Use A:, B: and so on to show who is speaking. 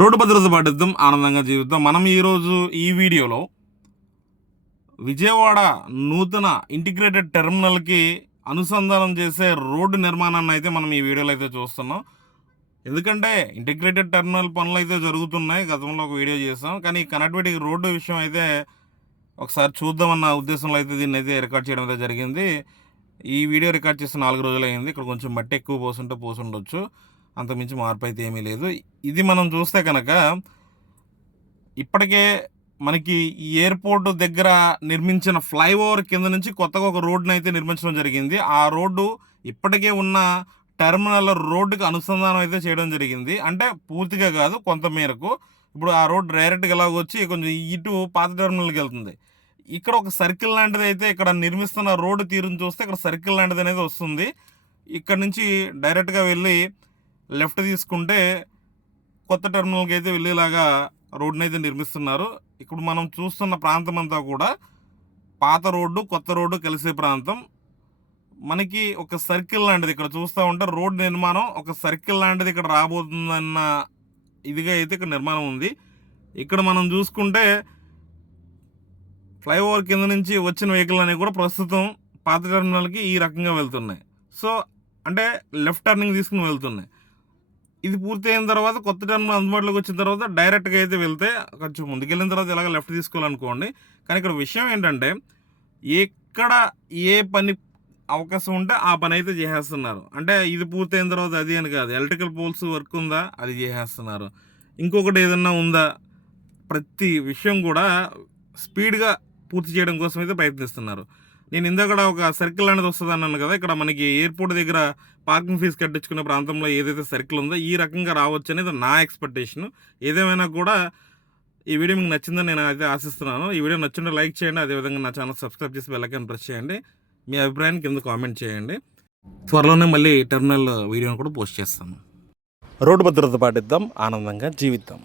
A: Road భద్రత పాటిద్దాం ఆనందంగా జీవిద్దాం. మనం ఈరోజు ఈ వీడియోలో విజయవాడ నూతన ఇంటిగ్రేటెడ్ టెర్మినల్కి అనుసంధానం చేసే రోడ్డు నిర్మాణాన్ని అయితే మనం ఈ వీడియోలో అయితే చూస్తున్నాం. ఎందుకంటే ఇంటిగ్రేటెడ్ టెర్మినల్ పనులు అయితే జరుగుతున్నాయి. గతంలో ఒక వీడియో చేసాం కానీ కనెక్టివిటీ రోడ్డు విషయం అయితే ఒకసారి చూద్దామన్న ఉద్దేశంలో అయితే దీన్ని అయితే రికార్డ్ చేయడం అయితే జరిగింది. ఈ వీడియో రికార్డ్ చేసి నాలుగు రోజులు అయింది. ఇక్కడ కొంచెం మట్టి ఎక్కువ పోసుంటే పోసుండొచ్చు. అంతకుమించి మార్పు అయితే ఏమీ లేదు. ఇది మనం చూస్తే కనుక ఇప్పటికే మనకి ఈ ఎయిర్పోర్ట్ దగ్గర నిర్మించిన ఫ్లైఓవర్ కింద నుంచి కొత్తగా ఒక రోడ్డుని అయితే నిర్మించడం జరిగింది. ఆ రోడ్డు ఇప్పటికే ఉన్న టెర్మినల్ రోడ్డుకి అనుసంధానం అయితే చేయడం జరిగింది. అంటే పూర్తిగా కాదు కొంత మేరకు. ఇప్పుడు ఆ రోడ్ డైరెక్ట్గా ఎలాగ వచ్చి కొంచెం ఇటు పాత టెర్మినల్కి వెళ్తుంది. ఇక్కడ ఒక సర్కిల్ లాంటిది అయితే ఇక్కడ నిర్మిస్తున్న రోడ్డు తీరుని చూస్తే ఇక్కడ సర్కిల్ లాంటిది అనేది వస్తుంది. ఇక్కడ నుంచి డైరెక్ట్గా వెళ్ళి లెఫ్ట్ తీసుకుంటే కొత్త టెర్మినల్కి అయితే వెళ్ళేలాగా రోడ్ని అయితే నిర్మిస్తున్నారు. ఇప్పుడు మనం చూస్తున్న ప్రాంతం అంతా కూడా పాత రోడ్డు కొత్త రోడ్డు కలిసే ప్రాంతం. మనకి ఒక సర్కిల్ లాంటిది ఇక్కడ చూస్తూ ఉంటే రోడ్ నిర్మాణం ఒక సర్కిల్ లాంటిది ఇక్కడ రాబోతుందన్న ఇదిగా అయితే ఇక్కడ నిర్మాణం ఉంది. ఇక్కడ మనం చూసుకుంటే ఫ్లైఓవర్ కింద నుంచి వచ్చిన వెహికల్ అనేవి కూడా ప్రస్తుతం పాత టెర్మినల్కి ఈ రకంగా వెళ్తున్నాయి. సో అంటే లెఫ్ట్ టర్నింగ్ తీసుకుని వెళ్తున్నాయి. ఇది పూర్తయిన తర్వాత కొత్త టర్మినల్ అందుబాటులోకి వచ్చిన తర్వాత డైరెక్ట్గా అయితే వెళ్తే కొంచెం ముందుకెళ్ళిన తర్వాత ఎలాగ లెఫ్ట్ తీసుకోవాలనుకోండి. కానీ ఇక్కడ విషయం ఏంటంటే ఎక్కడ ఏ పని అవకాశం ఉంటే ఆ పని అయితే చేసేస్తున్నారు. అంటే ఇది పూర్తయిన తర్వాత అది అని కాదు. ఎలక్ట్రికల్ పోల్స్ వర్క్ ఉందా? అది చేసేస్తున్నారు. ఇంకొకటి ఏదన్నా ఉందా? ప్రతి విషయం కూడా స్పీడ్గా పూర్తి చేయడం కోసం అయితే ప్రయత్నిస్తున్నారు. నేను ఇందాక ఒక సర్కిల్ అనేది వస్తుంది అన్నాను కదా ఇక్కడ మనకి ఎయిర్పోర్ట్ దగ్గర పార్కింగ్ ఫీజు కట్టించుకునే ప్రాంతంలో ఏదైతే సర్కిల్ ఉందో ఈ రకంగా రావచ్చు అనేది నా ఎక్స్పెక్టేషన్ ఏదేమైనా కూడా ఈ వీడియో మీకు నచ్చిందని నేను అయితే ఆశిస్తున్నాను. ఈ వీడియో నచ్చింటే లైక్ చేయండి అదేవిధంగా నా ఛానల్ సబ్స్క్రైబ్ చేసి బెల్లైకన్ ప్రెస్ చేయండి. మీ అభిప్రాయాన్ని కింద కామెంట్ చేయండి. త్వరలోనే మళ్ళీ టెర్మినల్ వీడియోని కూడా పోస్ట్ చేస్తాను. రోడ్డు భద్రత పాటిద్దాం ఆనందంగా జీవిద్దాం.